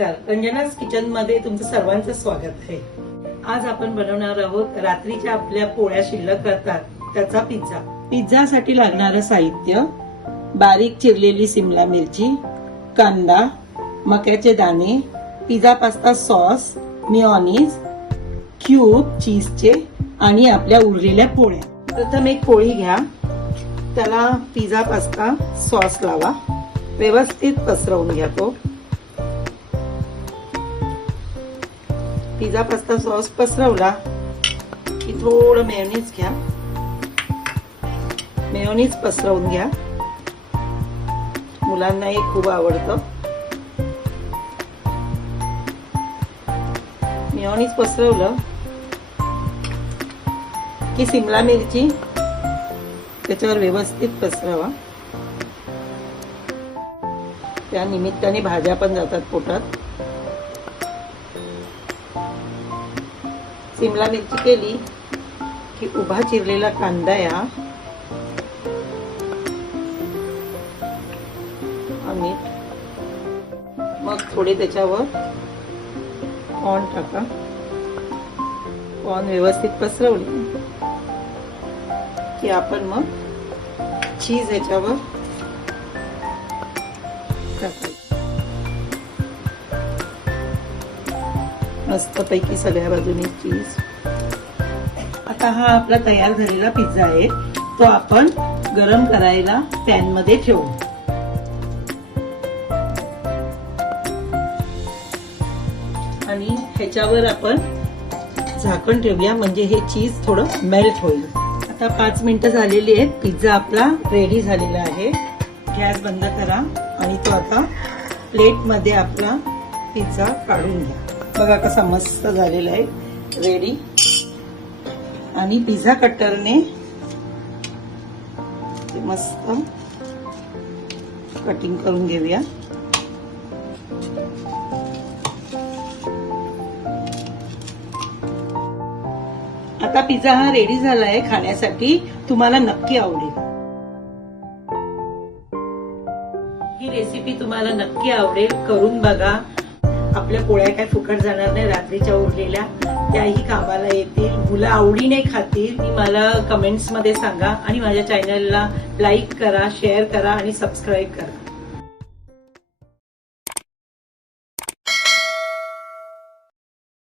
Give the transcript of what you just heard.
नमस्कार, रंजनाज किचन मध्ये तुमचं सर्वांचं स्वागत आहे। आज आपण बनवणार आहोत रात्रीच्या आपल्या पोळ्या शिल्लक करतात त्याचा पिझ्झा। पिझ्झासाठी लागणारं साहित्य: बारीक चिरलेली सिमला मिरची, कांदा, मक्याचे दाणे, pizza pasta sauce, mayonnaise, cube चीजचे आणि आपल्या उरलेल्या पोळ्या। प्रथम एक पोळी घ्या, त्याला पिझ्झा पास्ता सॉस लावा, व्यवस्थित पसरवून घ्या। तो पिझ्झा पास्ता सॉस पसरवला की थोडं मेयोनीज घ्या, मेयोनीज पसरवून घ्या। मुलांना हे खूप आवडतं। मेयोनीज पसरवलं की सिमला मिरची त्याच्यावर व्यवस्थित पसरवा, त्या निमित्ताने भाज्या पण जातात पोटात। सिमला मिरची केली की उभा चिरलेला कांदा या आणि मग थोडे त्याच्यावर कॉर्न टाका। कॉर्न व्यवस्थित पसरवली की आपण मग चीज याच्यावर टाकायचं। मस्त पैकी सगळ्या बाजूने चीज। आता हा आपला तयार झालेला पिझ्झा आहे, तो आपण गरम करायला पॅन मध्ये ठेवू आणि ह्याच्यावर आपण झाकण ठेवूया, म्हणजे हे चीज थोडं मेल्ट होईल। आता 5 मिनिटं झालेली आहेत, पिझ्झा आपला रेडी झालेला आहे। गॅस बंद करा आणि तो आता प्लेट मध्ये आपला पिझ्झा काढून घ्या। बघा कसा मस्त झालेला आहे, रेडी। आणि पिझ्झा कटरने मस्त कटिंग करून घेऊया। आता पिझ्झा हा रेडी झालाय खाण्यासाठी, तुम्हाला नक्की आवडेल। ही रेसिपी तुम्हाला नक्की आवडेल, करून बघा। आपल्या पोळ्या काय फुकट जाणार नाही, रात्रीच्या उरलेल्या त्याही कामाला येतील, मुलं आवडीने खातील। मला कमेंट्स मध्ये सांगा आणि माझ्या चॅनलला लाईक करा, शेअर करा आणि सबस्क्राईब करा।